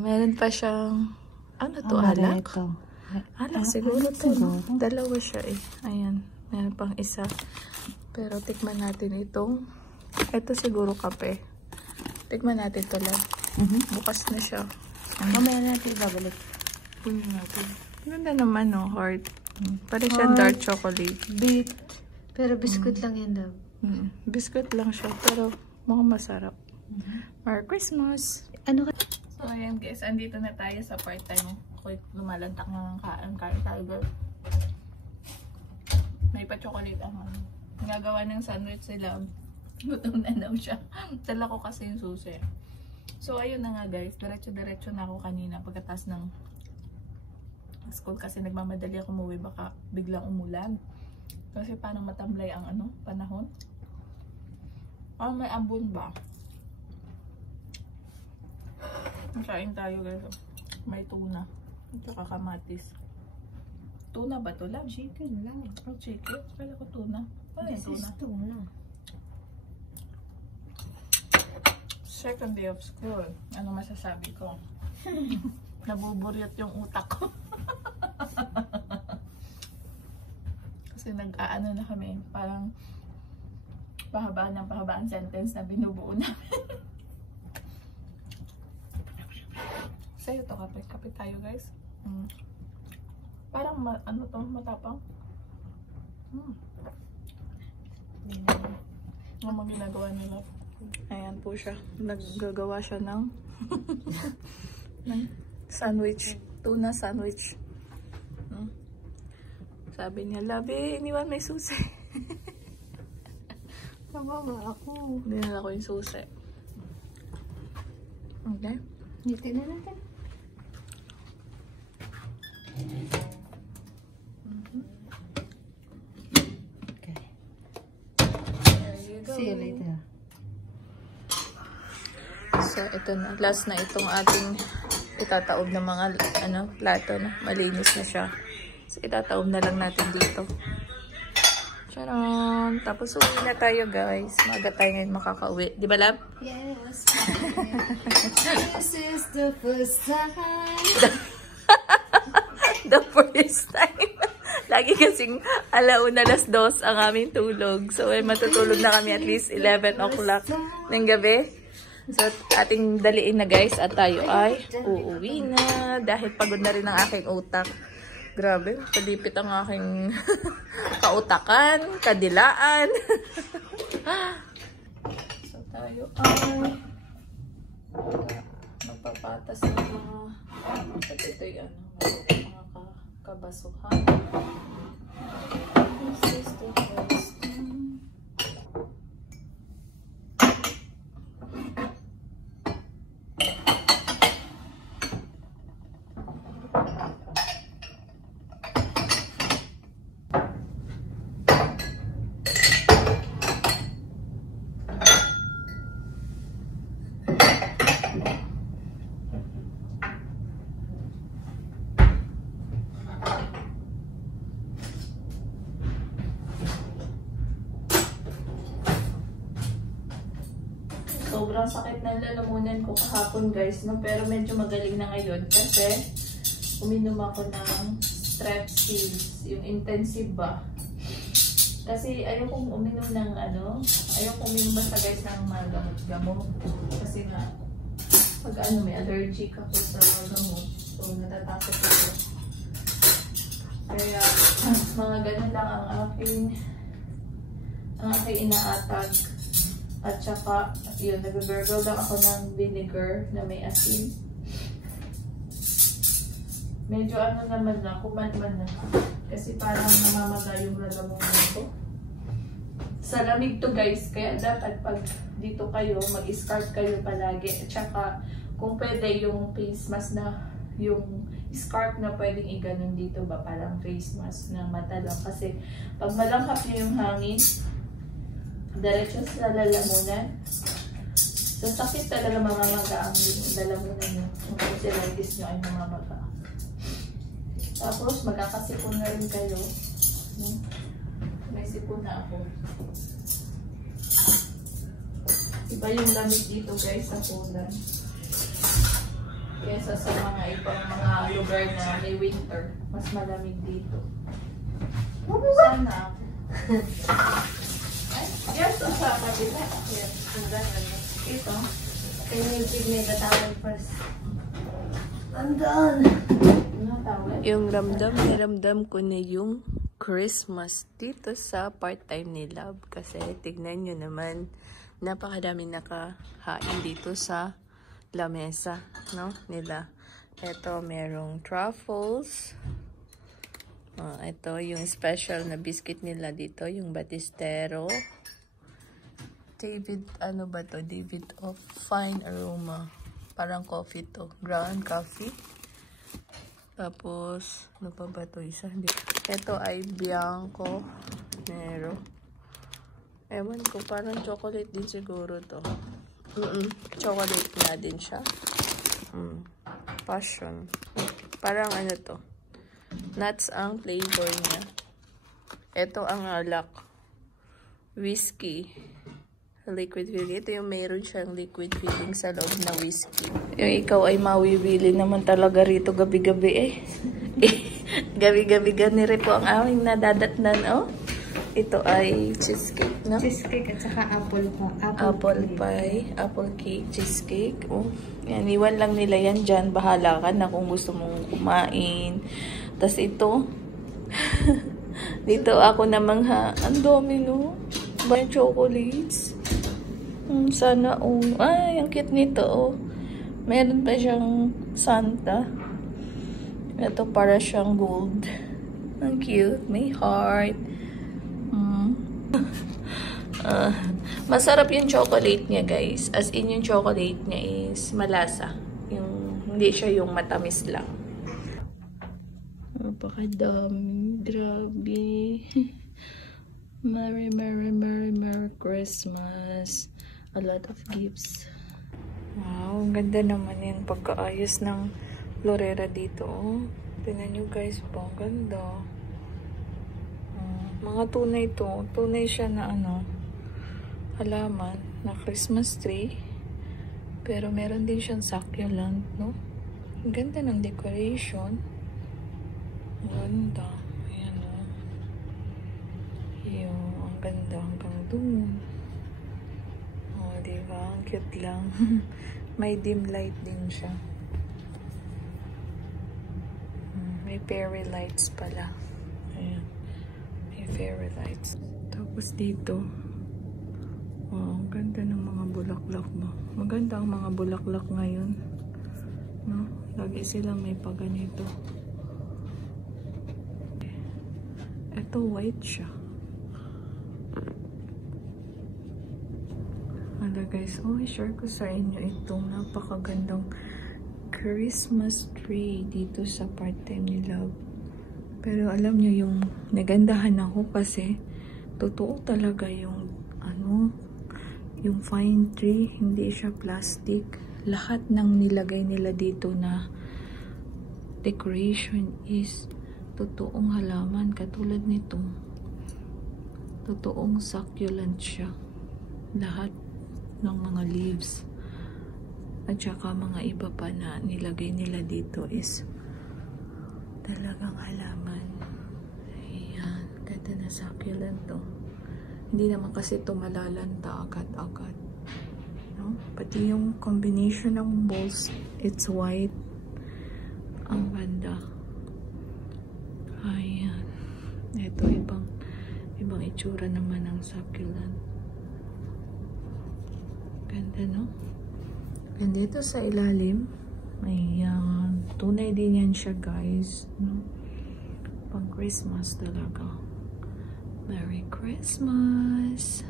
Meron pa siyang, ano to, alak? Alak siguro to. Dalawa siya eh. Ayan, meron pang isa. Pero tikman natin itong, ito siguro kape. Tikman natin to lang. Bukas na siya. Mamaya natin babalik. Kunin natin. Ganda naman no, heart. Parang siya dark chocolate. Bit. Pero biscuit lang yan daw. Biscuit lang siya, pero mukhang masarap. Merry Christmas! Ano ka? So, ayan guys, andito na tayo sa part-time. Ako'y lumalantak ng kain tayo. May pa-chocolate ako. Gagawa ng sandwich sila. Gutom na daw siya. Dala ko kasi yung susi. So, ayun na nga guys. Diretso-diretso na ako kanina pagkatapos ng school kasi nagmamadali ako umuwi. Baka biglang umulan. Kasi parang matamlay ang panahon. May ambon ba? Kain tayo guys. May tuna. At saka kamatis. Tuna ba to lang? Chicken lang. Oh, chicken? Kala ko tuna. Ano yung tuna? Tuna. Second day of school. Ano masasabi ko? Nabuburyot yung utak ko. Kasi nag-aano na kami. Parang pahabaan sentence na binubuo namin. Sa'yo to kape. Kape tayo guys. Parang matapang. Ano mga ginagawa nila? Ayan po siya. Naggagawa siya ng sandwich. Tuna sandwich. Sabi niya, Labi, iniwan may susi. Kawawa ako. Dinala ko yung susi. Okay. Hitin na natin. Okay. There you go. See you later. So, ito na. Last na itong ating itataob ng mga plato na. Malinis na siya. So, itataob na lang natin dito. Charon! Tapos uwi na tayo guys. Maaga tayo ngayon makakauwi. Di ba lab? Yes. This is the first time. The first time. Lagi kasing 1:00 ang aming tulog. So, matutulog na kami at least 11 o'clock ng gabi. So, ating daliin na guys at tayo ay uuwi na. Dahil pagod na rin ang aking utak. Grabe, palipit ang aking kautakan, kadilaan. So, tayo ay magpapatas ng mga ito yung mga kabasuhan. This is the first time. Sobrang sakit ng lalamunan ko kahapon guys, no? Pero medyo magaling na ngayon kasi uminom ako ng Strepsils, yung intensive ba. Kasi ayokong uminom ng ayokong uminom basta guys ng mga gamot-gamot. Kasi nga, pag may allergic ako sa gamot. So, natatakot ako. Kaya, mga ganun lang ang aking inaatag. At saka, yun, nag-gargle lang ako ng vinegar na may asin. Medyo naman na, kuman-man na. Kasi parang namamaga yung lalamunan ko. Sa lamig to guys, kaya dapat pag dito kayo, mag-scarf kayo palagi. At saka, kung pwede yung face mask na, yung scarf na pwedeng iganon dito ba, parang face mask na mata lang. Kasi, pag malanghap nyo yung hangin, diretso sa lalamunan. So, sakit talaga mamamaga ang lalamunan nyo. Kung tonsillitis nyo ay mamamaga. Tapos, magkakasipon na rin kayo. May sipon na ako. Iba yung lamig dito guys sa Poland. Kesa sa mga ibang mga lugar na may winter. Mas malamig dito. Sana ako. Ay, yes, so sa kabila. Yes, ito. Kaya yung tignan natawag first. Andun! Yung ramdam ko na yung Christmas dito sa part-time ni Love. Kasi tignan nyo naman, napakadaming nakahain dito sa lamesa, no, nila. Ito, merong truffles. Ito, yung special na biscuit nila dito, yung Batistero. David, ano ba to? David of Fine Aroma. Parang coffee to. Ground coffee. Tapos, ano pa ba to? Isa? Ito ay Bianco Nero. Ewan ko, parang chocolate din siguro to. Chocolate na din siya. Passion. Parang ano to. Nuts ang flavor niya. Ito ang alak. Whiskey. Liquid filling. Ito yung mayroon siyang liquid filling sa loob na whiskey. Yung ikaw ay mawiwili naman talaga rito gabi-gabi eh. Gabi-gabi ganire po ang aming nadadatnan, oh. Ito ay cheesecake, no? Cheesecake at saka apple pa. Apple pie, apple cake, cheesecake. Oh. Yan, iwan lang nila yan dyan. Bahala ka na kung gusto mong kumain. Tapos ito, dito ako namang ang dami, no? Ba yung chocolates? Sana, oh. Ay, ang cute nito, oh. Meron pa siyang Santa. Ito para siyang gold. Ang cute. May heart. Masarap yung chocolate niya, guys. As in, yung chocolate niya is malasa. Hindi siya yung matamis lang. Napakadami. Grabe. Merry, Merry, Merry, Merry Christmas. A lot of gifts. Wow, ang ganda naman yung pagkaayos ng florera dito. Oh. Tingnan nyo guys po, ang ganda. Mga tunay to. Tunay siya na ano, halaman na Christmas tree. Pero meron din siyang succulent, no? Ang ganda ng decoration. Ang ganda. Ayan, o. Yung, ang ganda hanggang dun. O, diba? Ang cute lang. May dim light din siya. May fairy lights pala. Ayan. May fairy lights. Tapos dito, wow, ang ganda ng mga bulaklak mo. Maganda ang mga bulaklak ngayon. No? Lagi silang may paganito. Ito white siya. Hala guys, i-share ko sa inyo itong napakagandang Christmas tree dito sa part-time ni Love. Pero alam nyo yung nagandahan ako kasi totoo talaga yung yung fine tree, hindi siya plastic. Lahat ng nilagay nila dito na decoration is totoong halaman. Katulad nito, totoong succulent siya. Lahat ng mga leaves at saka mga iba pa na nilagay nila dito is talagang halaman. Ayan, ganda na succulent to. Hindi naman kasi ito malalanta agad-agad. No? Pati yung combination ng balls, it's white. Ang ganda. Ayan. Ito, ibang itsura naman ng succulent. Ganda, no? And dito sa ilalim, ayan, tunay din yan siya, guys. No? Pang Christmas talaga. Merry Christmas!